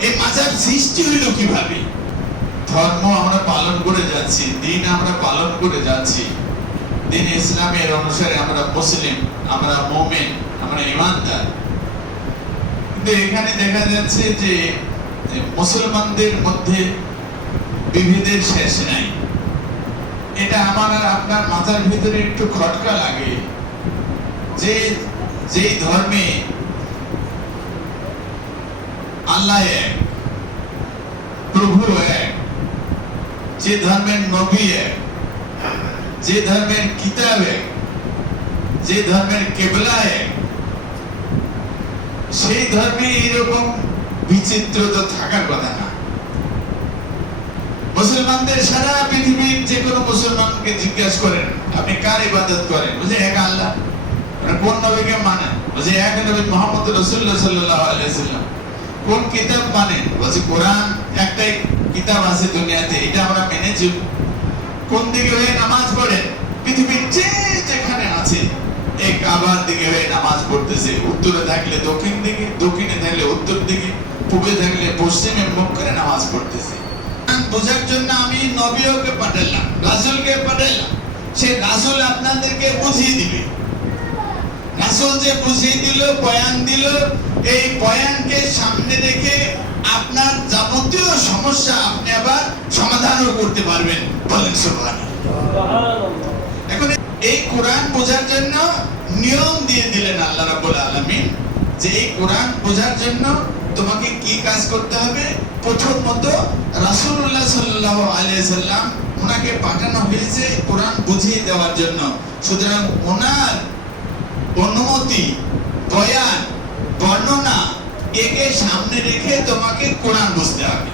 এই সৃষ্টি হইল কীভাবে? ধর্ম আমরা পালন করে যাচ্ছি, দিন আমরা পালন করে যাচ্ছি। দিন ইসলামের অনুসারে আমরা মুসলিম, আমরা মোমেন, আমরা ইমানদার। কিন্তু এখানে দেখা যাচ্ছে যে মুসলমানদের মধ্যে বিভেদের শেষ নাই। এটা আমার আর আপনার মাথার ভিতরে একটু খটকা লাগে। যে, যেই ধর্মে আল্লাহ এক প্রভু এক যে ধর্মের নবী এক যে ধর্মের কিতাব এক যে ধর্মের কেবলা এক সেই ধর্মে এরকম বিচিত্র তো থাকার কথা না। মুসলমানদের সারা পৃথিবীর যে কোনো মুসলমানকে জিজ্ঞাসা করেন, আপনি কার ইবাদত করেন? বুঝে এক আল্লাহ। মানে কোন নবীকে মানেন বলছে, এক নবী মোহাম্মদ রসুল্লাহ সাল্লাহ আলাইসাল্লাম কোন কিতাব মানেন বলছে, কোরআন একটাই কিতাব আছে দুনিয়াতে, এটা আমরা মেনেছি কোন দিকে হয়ে নামাজ পড়েন পৃথিবীর যে যেখানে আছে এই কাবার দিকে হয়ে নামাজ পড়তেছে। উত্তরে থাকলে দক্ষিণ দিকে, দক্ষিণে থাকলে উত্তর দিকে, পূবে থাকলে পশ্চিমে মুখ করে নামাজ পড়তেছে। বোঝার জন্য আমি নবীকে পাঠালাম, রাসুলকে পাঠালাম। সে রাসুল আপনাদেরকে বুঝিয়ে দিবে। রাসুল যে বুঝিয়ে দিল, বয়ান দিল এই বয়ানকে সামনে রেখে আপনার যাবতীয় সমস্যা আপনি আবার সমাধানও করতে পারবেন। বলেন সুবহান। এখন এই কোরআন বোঝার জন্য নিয়ম দিয়ে দিলেন আল্লাহ রাব্বুল আলামিন যে এই কোরআন বোঝার জন্য তোমাকে কি কাজ করতে হবে? প্রথমত রাসূলুল্লাহ সাল্লাল্লাহু আলাইহি সাল্লাম ওনাকে পাঠানো হয়েছে কোরআন বুঝিয়ে দেওয়ার জন্য। সুতরাং ওনার অনুমতি, বয়ান বর্ণনা একে সামনে রেখে তোমাকে কোরআন বুঝতে হবে।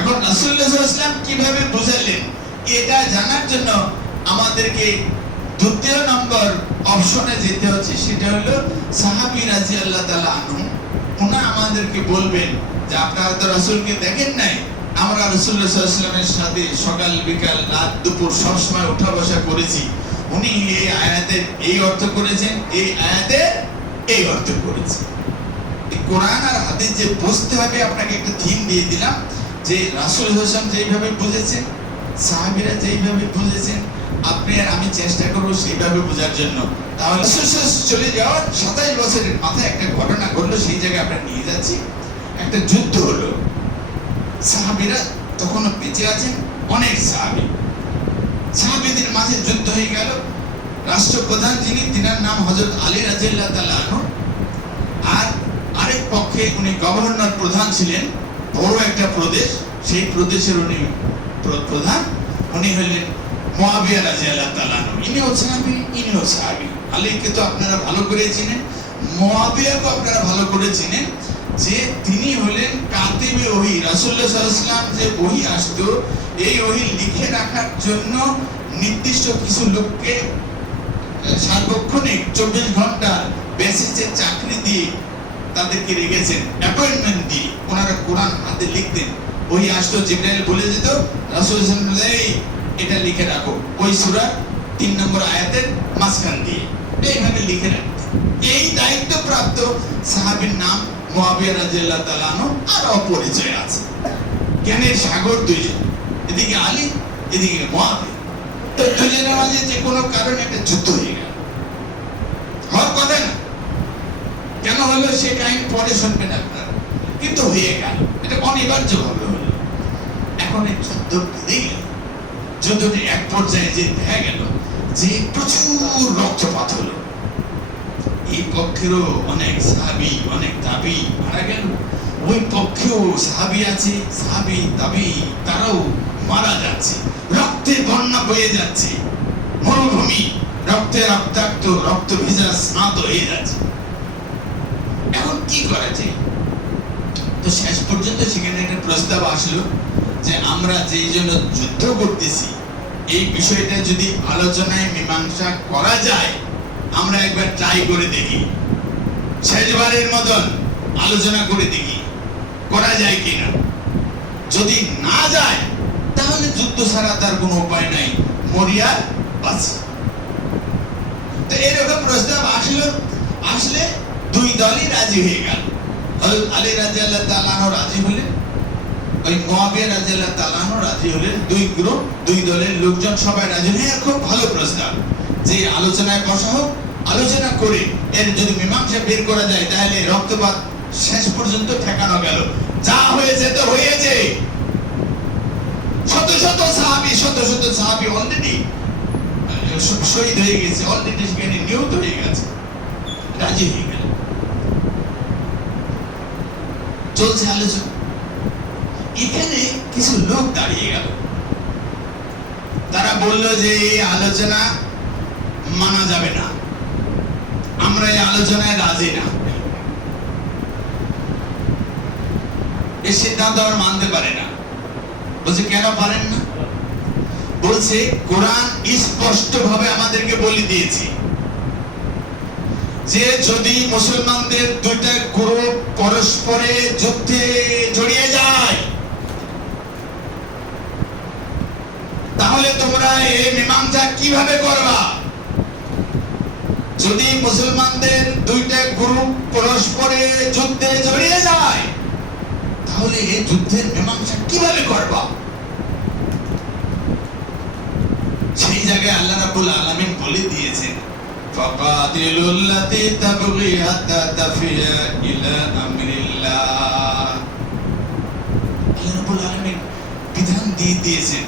এখন সাল্লাল্লাহু কীভাবে বুঝালেন? এটা জানার জন্য আমাদেরকে দ্বিতীয় নম্বর অপশনে যেতে হচ্ছে, সেটা হলো সাহাবী রাদিয়াল্লাহু তাআলা আনহু। উনি আমাদেরকে বলবেন যে, আপনারা তো দেখেন নাই, আমরা সাথে সকাল, বিকাল, রাত, দুপুর সব সময় উঠা বসা করেছি। উনি এই আয়াতের, এই অর্থ করেছেন, এই আয়াতের অর্থ করেছেন এই কোরআন আর হাদিস যে বুঝতে হবে, আপনাকে একটা থিম দিয়ে দিলাম, যে রাসূল হোসেন যেইভাবে বুঝেছেন, সাহাবীরা যেইভাবে বুঝেছেন, আপনি আর আমি চেষ্টা করব সেইভাবে বোঝার জন্য। তাহলে চলে যাওয়ার সাতাইশ বছরের মাথায় একটা ঘটনা ঘটলো, সেই জায়গায় আমরা নিয়ে যাচ্ছি। একটা যুদ্ধ হলো। সাহাবীরা তখনও বেঁচে আছেন, অনেক সাহাবী। সাহাবীদের মাঝে যুদ্ধ হয়ে গেল রাষ্ট্রপ্রধান যিনি, তিনার নাম হজরত আলী রাদিয়াল্লাহু তাআলা আর আরেক পক্ষে উনি গভর্নর প্রধান ছিলেন, বড় একটা প্রদেশ, সেই প্রদেশের উনি প্রধান। উনি হলেন মুয়াবিয়া রাদিয়াল্লাহু তাআলা আনহু। ইনিও সাহাবী ইনিও সাহাবী। আলীকে তো আপনারা ভালো করে চিনেন। মুয়াবিয়াকে আপনারা ভালো করে চিনেন যে তিনি হলেন কাতিবে ওহি। আলাইহি ওয়াসাল্লাম যে ওহি আসতো, এই ওহি লিখে রাখার জন্য নির্দিষ্ট কিছু লোককে সার্বক্ষণিক চব্বিশ ঘণ্টা বেসিসে চাকরি দিয়ে তাদেরকে রেখেছেন অ্যাপয়েন্টমেন্ট দিয়ে। ওনারা কোরআন হাতে লিখতেন। ওই আসতো জিব্রাইল বলে যেত রাসূল এটা লিখে রাখো। ওই সূরা তিন নম্বর আয়াতের মাঝখান দিয়ে। এইভাবে লিখে রাখতেন। এই দায়িত্বপ্রাপ্ত সাহাবীর নাম মুয়াবিয়া রাদিয়াল্লাহু তাআলা আনহু আর অপরিচয় আছে। জ্ঞানের সাগর দুইজন এদিকে আলী, এদিকে মুয়াবিয়া তো দুজনের মাঝে যে কোনো কারণে একটা যুদ্ধ হয়ে গেল। হওয়ার কথা না। কেন হলো সে কাহিনী পরে শুনবেন আপনারা। কিন্তু হয়ে গেল। এটা অনিবার্য ভাবে হলো। এখন এই যুদ্ধ বেড়ে গেল। যুদ্ধটি এক পর্যায়ে যে দেখা গেল যে প্রচুর রক্তপাত হলো। এই পক্ষেরও অনেক সাহাবি, অনেক দাবি মারা গেল। ওই পক্ষেও সাহাবি আছে, সাহাবি দাবি তারাও মারা যাচ্ছে। রক্তে বন্যা বয়ে যাচ্ছে। মরুভূমি রক্তে রক্তাক্ত, রক্ত ভিজা স্নাত হয়ে যাচ্ছে। এখন কি করা যায়? তো শেষ পর্যন্ত সেখানে একটা প্রস্তাব আসলো যে আমরা যেই জন্য যুদ্ধ করতেছি, এই বিষয়টা যদি আলোচনায় মীমাংসা করা যায়, আমরা একবার ট্রাই করে দেখি। শেষবারের মতন আলোচনা করে দেখি, করা যায় কিনা। যদি না যায় তাহলে যুদ্ধ ছাড়া তার কোনো উপায় নাই। মরিয়া, বাঁচি। তো এরকম প্রস্তাব আসলো। দুই দলই রাজি হয়ে গেল। হযরত আলী রাদিয়াল্লাহু তাআলা আনহু রাজি হলেন। ওই রাদিয়াল্লাহু তাআলা আনহু রাজি হলেন। দুই গ্রুপ, দুই দলের লোকজন সবাই রাজি হ্যাঁ খুব ভালো প্রস্তাব যে আলোচনায় বসা হোক, আলোচনা করে এর যদি মীমাংসা বের করা যায়, তাহলে রক্তপাত শেষ পর্যন্ত ঠেকানো গেল। যা হয়েছে তো হয়েছে। শত শত সাহাবি শত শত সাহাবি অলরেডি শহীদ হয়ে গেছে অলরেডি সেখানে নিহত হয়ে গেছে, রাজি হয়ে গেল। চলছে আলোচনা। এখানে কিছু লোক দাঁড়িয়ে গেল। তারা বলল যে, এই আলোচনা মানা যাবে না। আমরা এই আলোচনায় রাজি না। এই সিদ্ধান্ত আমরা মানতে পারে না। বলছে, কেন পারেন না? বলছে, কোরআন স্পষ্ট ভাবে আমাদেরকে বলে দিয়েছে যে যদি মুসলমানদের দুইটা গ্রুপ পরস্পরে যুদ্ধে জড়িয়ে যায়, তাহলে তোমরা এই মীমাংসা কীভাবে করবা? যদি মুসলমানদের দুইটা গ্রুপ পরস্পরে যুদ্ধে জড়িয়ে যায় তাহলে এ যুদ্ধের মীমাংসা কীভাবে করবা? সেই জায়গায় আল্লাহ রাব্বুল আলামিন বলে দিয়েছেন বিধান দিয়ে দিয়েছেন,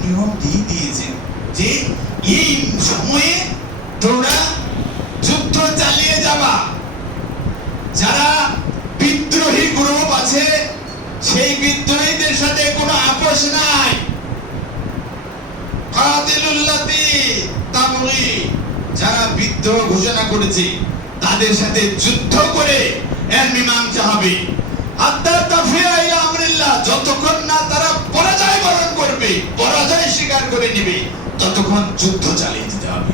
নিয়ম দিয়ে দিয়েছেন যে এই সময়ে তোমরা যুদ্ধ চালিয়ে যাবা। যারা বিদ্রোহী গ্রুপ আছে সেই বিদ্রোহীদের সাথে কোনো আপোষ নাই। যারা বিদ্রোহ ঘোষণা করেছে, তাদের সাথে যুদ্ধ করে এর মীমাংসা হবে। যতক্ষণ না তারা পরাজয় বরণ করবে, পরাজয় স্বীকার করে নেবে, ততক্ষণ যুদ্ধ চালিয়ে যেতে হবে।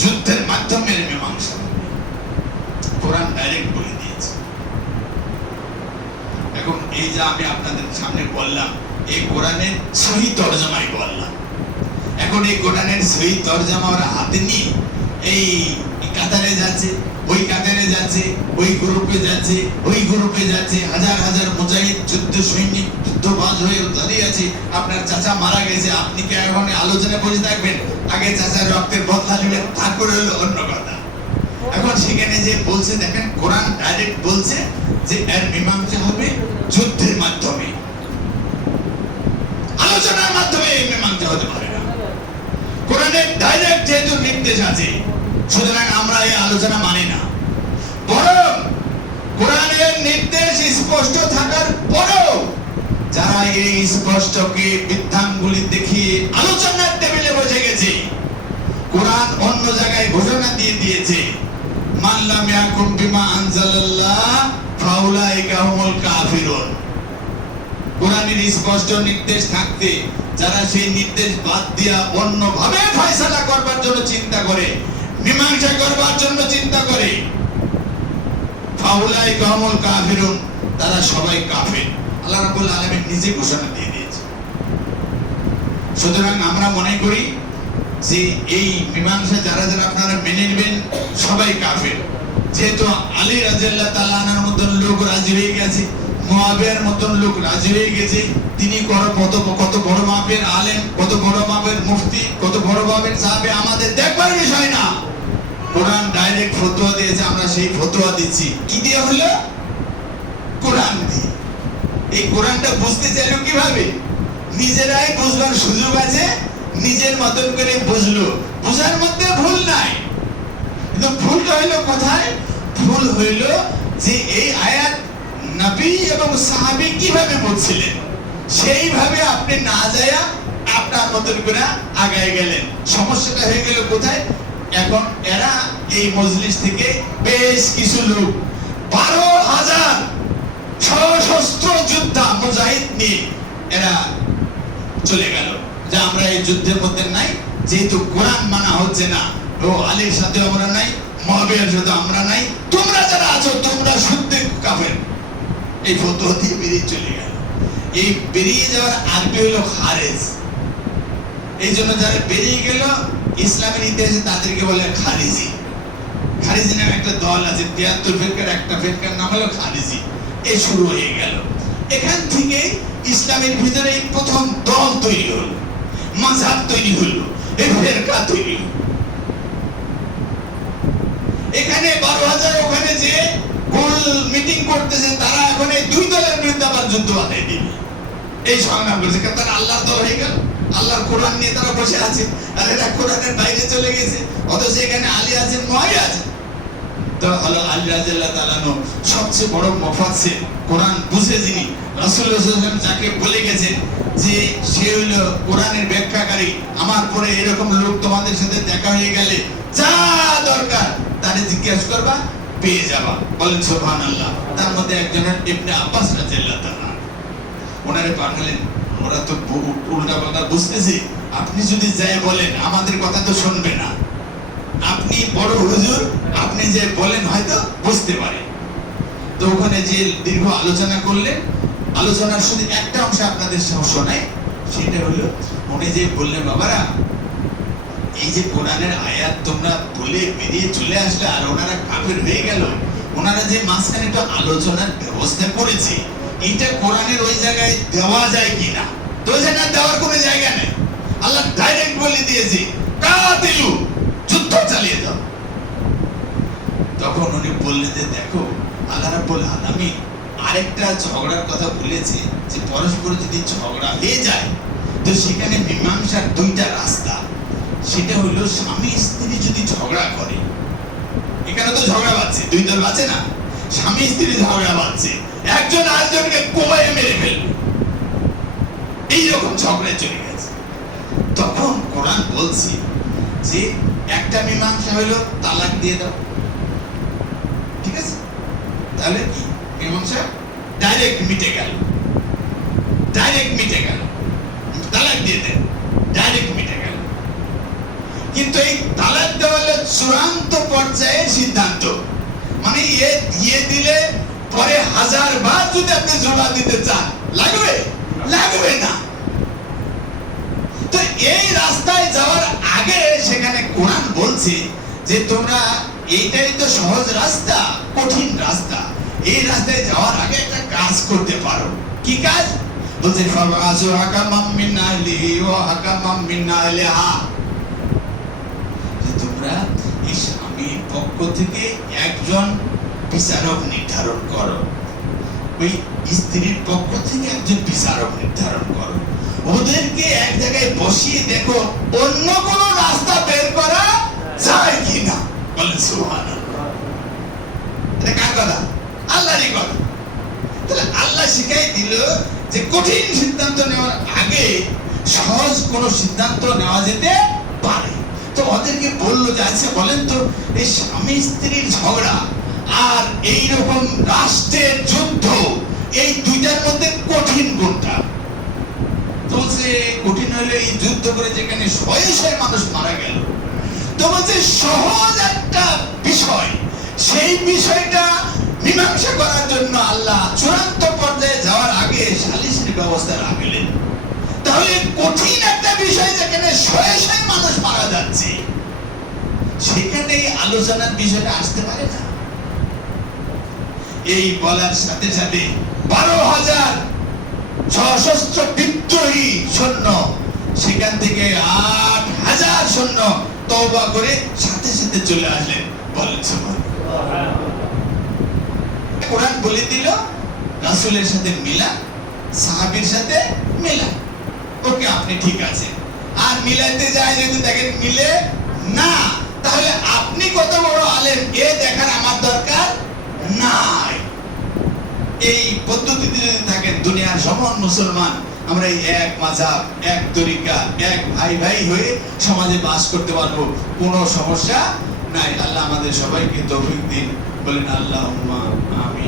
যুদ্ধের মাধ্যমে মীমাংসা হবে। কোরআন ডাইরেক্ট বলে এখন এই যে আমি আপনাদের সামনে বললাম, এই কোরআনের সহি তর্জমাই বললাম। এখন এই কোরআনের সহি তর্জমা ওরা হাতে নিয়ে এই কাতারে যাচ্ছে, ওই কাতারে যাচ্ছে, ওই গ্রুপে যাচ্ছে, ওই গ্রুপে যাচ্ছে, হাজার হাজার মুজাহিদ, যুদ্ধ সৈনিক, যুদ্ধবাজ হয়ে দাঁড়িয়ে আছে। আপনার চাচা মারা গেছে, আপনি কি এখন আলোচনা বসে থাকবেন? আগে চাচার রক্তের বদলা নেবেন তারপরে হলো অন্য কথা। এখন সেখানে যে বলছে, দেখেন, কোরআন ডাইরেক্ট বলছে যে এর মীমাংসা হবে যুদ্ধের মাধ্যমে। আলোচনার মাধ্যমে এই মীমাংসা হতে পারে। না কোরআনের ডাইরেক্ট যেহেতু নির্দেশ আছে, সুতরাং আমরা এই আলোচনা মানি না। বরং কোরআনের নির্দেশ স্পষ্ট থাকার পরেও যারা এই স্পষ্টকে বৃদ্ধাঙ্গুলি দেখিয়ে আলোচনার টেবিলে বসে গেছে, কোরআন অন্য জায়গায় ঘোষণা দিয়ে দিয়েছে বিমা কাফিরুন। কোরআনের স্পষ্ট নির্দেশ থাকতে যারা সেই নির্দেশ বাদ দিয়া অন্যভাবে ফয়সালা করবার জন্য চিন্তা করে, মীমাংসা করবার জন্য চিন্তা করে ফাউলাই কামল কাফিরুন, তারা সবাই কাফের। আল্লাহ রাব্বুল নিজে ঘোষণা দিয়ে দিয়েছে। সুতরাং আমরা মনে করি যে এই মীমাংসা যারা যারা আপনারা মেনে নেবেন, সবাই কাফের। যেহেতু আলী রাজিয়াল্লাহ তাআলা আনার মতন লোক রাজি হয়ে গেছে, মুয়াবিয়ার মতন লোক রাজি হয়ে গেছে, তিনি কত কত বড় মাপের আলেম, কত বড় মাপের মুফতি, কত বড় মাপের সাহাবে, আমাদের দেখবার বিষয় না। কোরআন ডাইরেক্ট ফতোয়া দিয়েছে, আমরা সেই ফতোয়া দিচ্ছি। কি দিয়ে হলো? কোরআন দিয়ে। এই কোরআনটা বুঝতে চাইলো কীভাবে? নিজেরাই বুঝবার সুযোগ আছে নিজের মতন করে বুঝলো। বুঝার মধ্যে ভুল নাই। কিন্তু ভুলটা হইল কোথায়? ভুল হইল যে এই আয়াত নবী এবং সাহাবী কীভাবে বলছিলেন সেইভাবে আপনি না যায়া আপনার মতন করে আগায় গেলেন। সমস্যাটা হয়ে গেল কোথায়? এখন এরা এই মজলিস থেকে বেশ কিছু লোক, বারো হাজার সশস্ত্র যোদ্ধা, মুজাহিদ নিয়ে এরা চলে গেল। যে আমরা এই যুদ্ধের মধ্যে নাই, যেহেতু কোরআন মানা হচ্ছে না ও আলীর সাথে আমরা নাই মহাবীর সাথে আমরা নাই, তোমরা যারা আছো, তোমরা শুদ্ধ কাফের। এই ফতোয়া দিয়ে বেরিয়ে চলে গেল। এই বেরিয়ে যাওয়ার আরবি হলো খারেজ। এই জন্য যারা বেরিয়ে গেল, ইসলামের ইতিহাসে তাদেরকে বলে খারিজি। খারিজি নামে একটা দল আছে, তিয়াত্তর ফেরকার, একটা ফেরকার নাম হলো খারিজি। এ শুরু হয়ে গেল। এখান থেকে ইসলামের ভিতরে প্রথম দল তৈরি হলো। মাঝহাব তৈরি হলো, এই ফেরকা তৈরি এখানে বারো হাজার ওখানে যে গোল মিটিং করতেছে, তারা এখন এই দুই দলের বিরুদ্ধে আবার যুদ্ধ বাঁধাই দিবে। এই সংগ্রাম করছে কারণ তারা আল্লাহর দল হয়ে গেল? আল্লাহর কোরআন নিয়ে তারা বসে আছে। আর এরা কোরআনের বাইরে চলে গেছে, অথচ এখানে আলী আছেন, মহাই আছে তো হলো আলী রাজিয়াল্লাহ তালানো সবচেয়ে বড় কোরআন বুঝে যিনি, রাসূল যাকে বলে গেছে যে, সে কোরআনের ব্যাখ্যাকারী, আমার পরে এরকম লোক তোমাদের সাথে দেখা হয়ে গেলে যা দরকার জিজ্ঞাসা করবা, পেয়ে যাবা। বলেন, সুবহানাল্লাহ। তার মধ্যে একজনের আব্বাস ওনারে পাঠালেন, ওরা তো উল্টা পাল্টা বুঝতেছে। আপনি যদি যাই বলেন, আমাদের কথা তো শুনবে না। আপনি বড় হুজুর, আপনি যে বলেন হয়তো বুঝতে পারে। তো ওখানে যে দীর্ঘ আলোচনা করলেন আলোচনার শুধু একটা অংশ আপনাদের শোনাই সেটা হলো উনি যে বললেন, বাবারা, এই যে কোরআনের আয়াত তোমরা বলে বেরিয়ে চলে আসলে আর ওনারা কাফের হয়ে গেল। ওনারা যে মাঝখানে একটা আলোচনার ব্যবস্থা করেছে, এটা কোরআনের ওই জায়গায় দেওয়া যায় কিনা? তো ওই জায়গায় দেওয়ার কোনো জায়গা নেই। আল্লাহ ডাইরেক্ট বলে দিয়েছে, কাতিলু যুদ্ধ চালিয়ে দাও। তখন উনি বললেন যে, দেখো আল্লাহ রাব্বুল আলামিন আরেকটা ঝগড়ার কথা বলেছে যে, পরস্পর যদি ঝগড়া হয়ে যায়, তো সেখানে মীমাংসার দুইটা রাস্তা। সেটা হলো, স্বামী স্ত্রী যদি ঝগড়া করে, এখানে তো ঝগড়া বাজছে, দুই দল বাজে না? স্বামী স্ত্রী ঝগড়া বাজছে, একজন আরেকজনকে কোবায় মেরে ফেলবে। এইরকম ঝগড়া চলে গেছে। তখন কোরআন বলছে যে একটা মীমাংসা হলো তালাক দিয়ে দাও। ঠিক আছে? তাহলে কি? মীমাংসা ডাইরেক্ট মিটে গেল। ডাইরেক্ট মিটে গেল। তালাক দিয়ে দেন। ডাইরেক্ট মিটে গেল। কিন্তু এই তালাক দেওয়া হলো চূড়ান্ত পর্যায়ের সিদ্ধান্ত। মানে ইয়ে দিয়ে দিলে পরে হাজার বার যদি আপনি জোড়া দিতে চান, লাগবে? লাগবে না। তো এই রাস্তায় যাওয়ার আগে সেখানে কোরআন বলছে যে তোমরা এইটাই তো সহজ রাস্তা, কঠিন রাস্তা। এই রাস্তায় যাওয়ার আগে একটা কাজ করতে পারো। কি কাজ? বলছে তোমরা এই স্বামীর পক্ষ থেকে একজন বিচারক নির্ধারণ করো। ওই স্ত্রীর পক্ষ থেকে একজন বিচারক নির্ধারণ করো। ওদেরকে এক জায়গায় বসিয়ে দেখো, অন্য কোন রাস্তা বের করা যায় কিনা? বলেন সুবহানাল্লাহ। এটা কার কথা? আল্লাহরই কথা। তাহলে আল্লাহ শিখাই দিল যে কঠিন সিদ্ধান্ত নেওয়ার আগে সহজ কোনো সিদ্ধান্ত নেওয়া যেতে পারে। তো ওদেরকে বলল যে আচ্ছা বলেন তো, এই স্বামী স্ত্রীর ঝগড়া আর এই রকম রাষ্ট্রের যুদ্ধ, এই দুইটার মধ্যে কঠিন কোনটা? বলছে, কঠিন হলে এই যুদ্ধ করে যেখানে শয়ে শয়ে মানুষ মারা গেল। তো বলছে, সহজ একটা বিষয়। সেই বিষয়টা মীমাংসা করার জন্য আল্লাহ চূড়ান্ত পর্যায়ে যাওয়ার আগে সালিসের ব্যবস্থা রাখলেন। তাহলে কঠিন একটা বিষয় যেখানে শয়ে শয়ে মানুষ মারা যাচ্ছে, সেখানে এই আলোচনার বিষয়টা আসতে পারে না। এই বলার সাথে সাথে বারো হাজার সশস্ত্র বিদ্রোহী সৈন্য। সেখান থেকে আট হাজার সৈন্য তওবা করে সাথে সাথে চলে আসলেন কোরআন বলে দিল, রাসূলের সাথে মিলা, সাহাবীর সাথে মিলা। ওকে, আপনি ঠিক আছে আর মিলাইতে যায় যদি দেখেন মিলে না, তাহলে আপনি কত বড় আলেম, এ দেখার আমার দরকার নাই। এই পদ্ধতিতে যদি থাকেন দুনিয়ার সমান মুসলমান, আমরা এই এক মাঝাব এক তরিকা, এক ভাই ভাই হয়ে সমাজে বাস করতে পারব। কোনো সমস্যা নাই। আল্লাহ আমাদের সবাইকে তৌফিক দিন। বলেন আল্লাহ আমি